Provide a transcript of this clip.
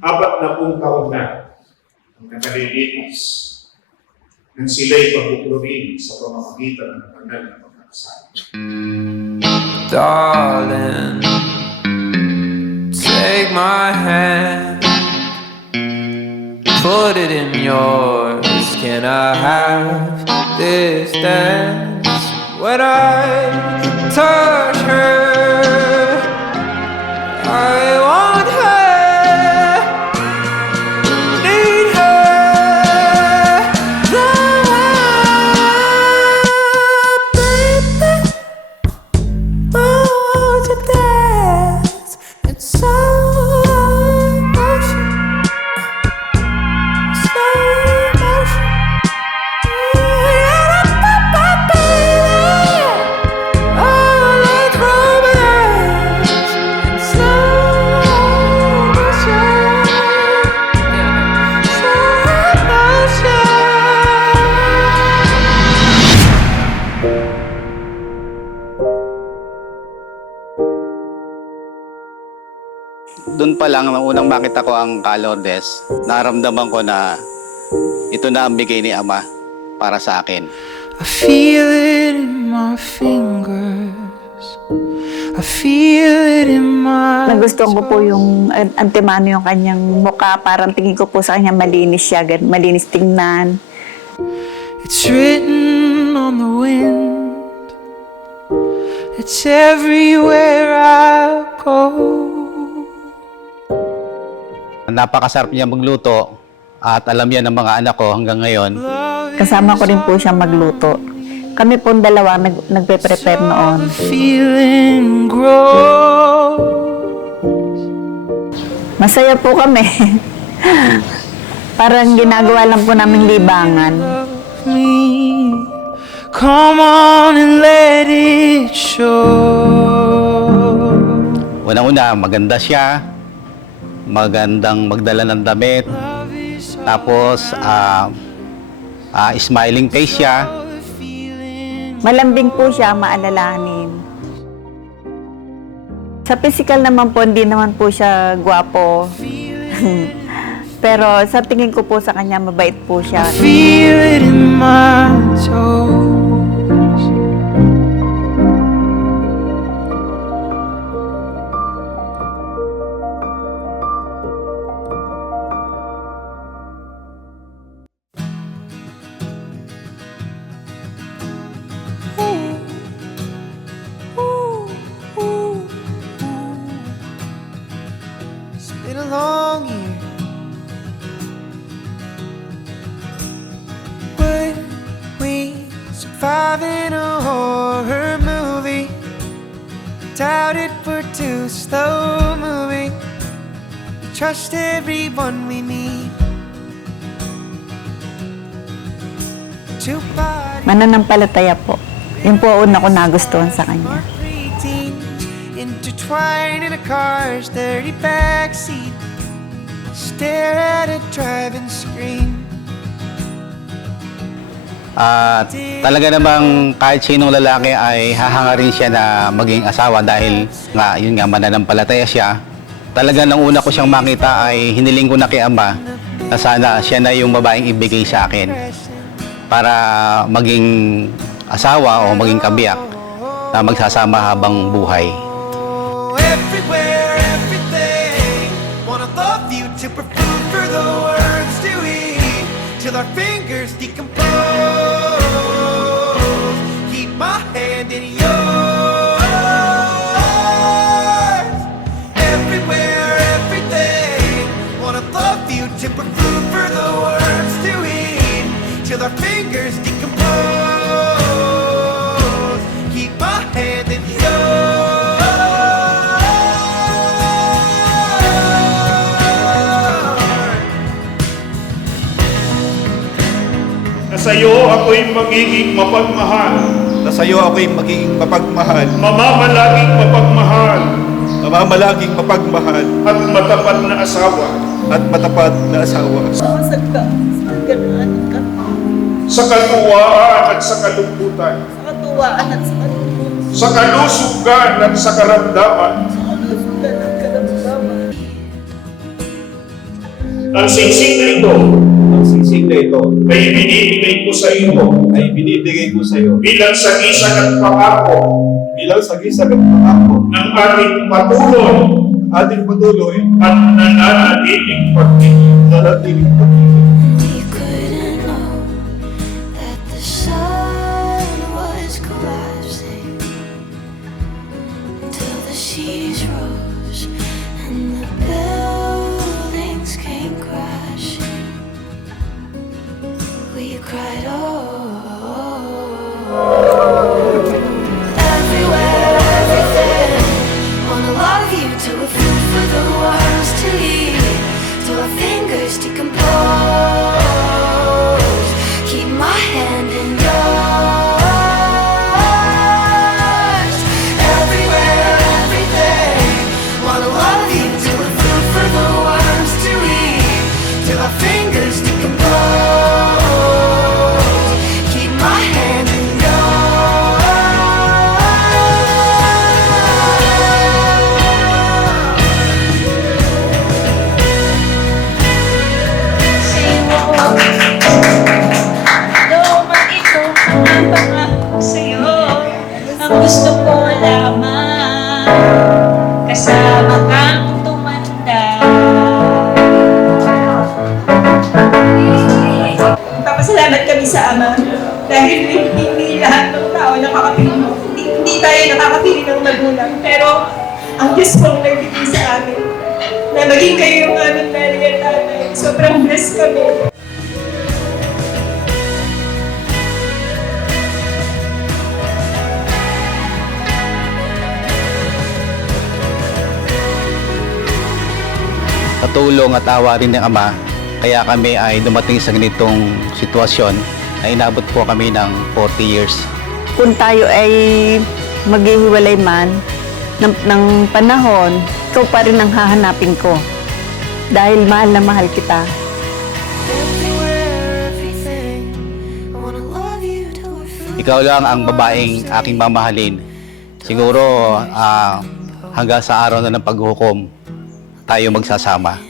40 taon na ang nakalilipas nang sila'y pagkukurin sa pamamagitan ng banal na pagkakasal. Darling, take my hand, put it in yours. Can I have this dance? When I touch her, I want her, need her, baby. Won't you dance? It's slow motion, slow motion. Doon pa lang, nang unang makita ko ang Calordes, naramdaman ko na ito na ang bigay ni Ama para sa akin. I feel it in my fingers, I feel it in my... Nagustuhan ko po yung antemano yung kanyang mukha. Parang tingin ko po sa kanya malinis siya, malinis tingnan. It's written on the wind, it's everywhere I go. Napakasarap niya magluto at alam yan ng mga anak ko hanggang ngayon. Kasama ko rin po siya magluto. Kami po dalawa nagpe-prepare noon. Feeling grow. Masaya po kami. Parang ginagawa lang po namin libangan. Me. Come on and let it show. Unang-una, maganda siya, magandang magdala ng damit, tapos smiling face siya. Malambing po siya, maalalahanin. Sa physical naman po, hindi naman po siya gwapo. Pero sa tingin ko po sa kanya, mabait po siya. I feel it in my toes. It's been a long year. Would we survive in a horror movie? Doubt it, we're too slow moving. We trust everyone we meet. Two bodies. Mananampalataya po. Yun po una ko nagustuhan sa kanya. Intertwined in a car's dirty backseat. Stare at a driving screen. At talaga namang kahit sinong lalaki ay hahangarin siya na maging asawa dahil nga, yun nga, mananampalataya siya. Talaga nang una ko siyang makita ay hiniling ko na kay Ama na sana siya na yung babaeng ibigay sa akin para maging asawa o maging kabiyak na magsasama habang buhay. Everywhere, everything. Wanna love you to prefer for the words to eat till our fingers decompose. Keep my hand in yours. Everywhere, everything. Wanna love you to prefer for the words to eat till our fingers decompose. Keep my hand in yours. Sa iyo ako'y magiging mapagmahal. Na sa iyo ako'y magiging mapagmahal, Mamamalaging mapagmahal mamamalaging mapagmahal, at matapat na asawa. at matapat na asawa. Sa katuwaan at sa kalungkutan. Sa katuwaan at sa kalungkutan. Sa kalusugan at sa karamdaman. Sa kalusugan at karamdaman. Ang singsing na ito Ang singsing na ito ay binibigay ko sa iyo ay binibigay ko sa iyo bilang sagisag at pangako bilang sagisag at pangako ng ating patuloy ating patuloy at nananatiling pagtitiwala. na natiling pag-ibig. We couldn't know that the sun was collapsing until the seas rose and the buildings came crashing. We cried, oh, everywhere, everything. Wanna love you till we're food for the worms to eat, till our fingers decompose. Keep my hand in yours. Everywhere, everything. Wanna love you till we're food for the worms to eat, till our fingers decompose. Keep my hand in Lumang ito ang pangako sa'yo. Ang gusto ko lamang kasama kang tumanda. Papasalamat kami sa Ama dahil hindi lahat ng tao nakakapili. Hindi tayo nakakapili ng magulang. Pero ang Diyos pong nagbigay sa amin na maging kayo yung aming nanay at tatay. Sobrang blessed kami. Sa tulong at awa rin ng Ama, kaya kami ay dumating sa ganitong sitwasyon na inabot po kami ng 40 years. Kung tayo ay maghihiwalay man ng panahon, ikaw pa rin ang hahanapin ko. Dahil mahal na mahal kita. everywhere, everything. I wanna love you till we're food. Ikaw lang ang babaeng aking mamahalin. Siguro hanggang sa araw na ng paghukom, tayo magsasama.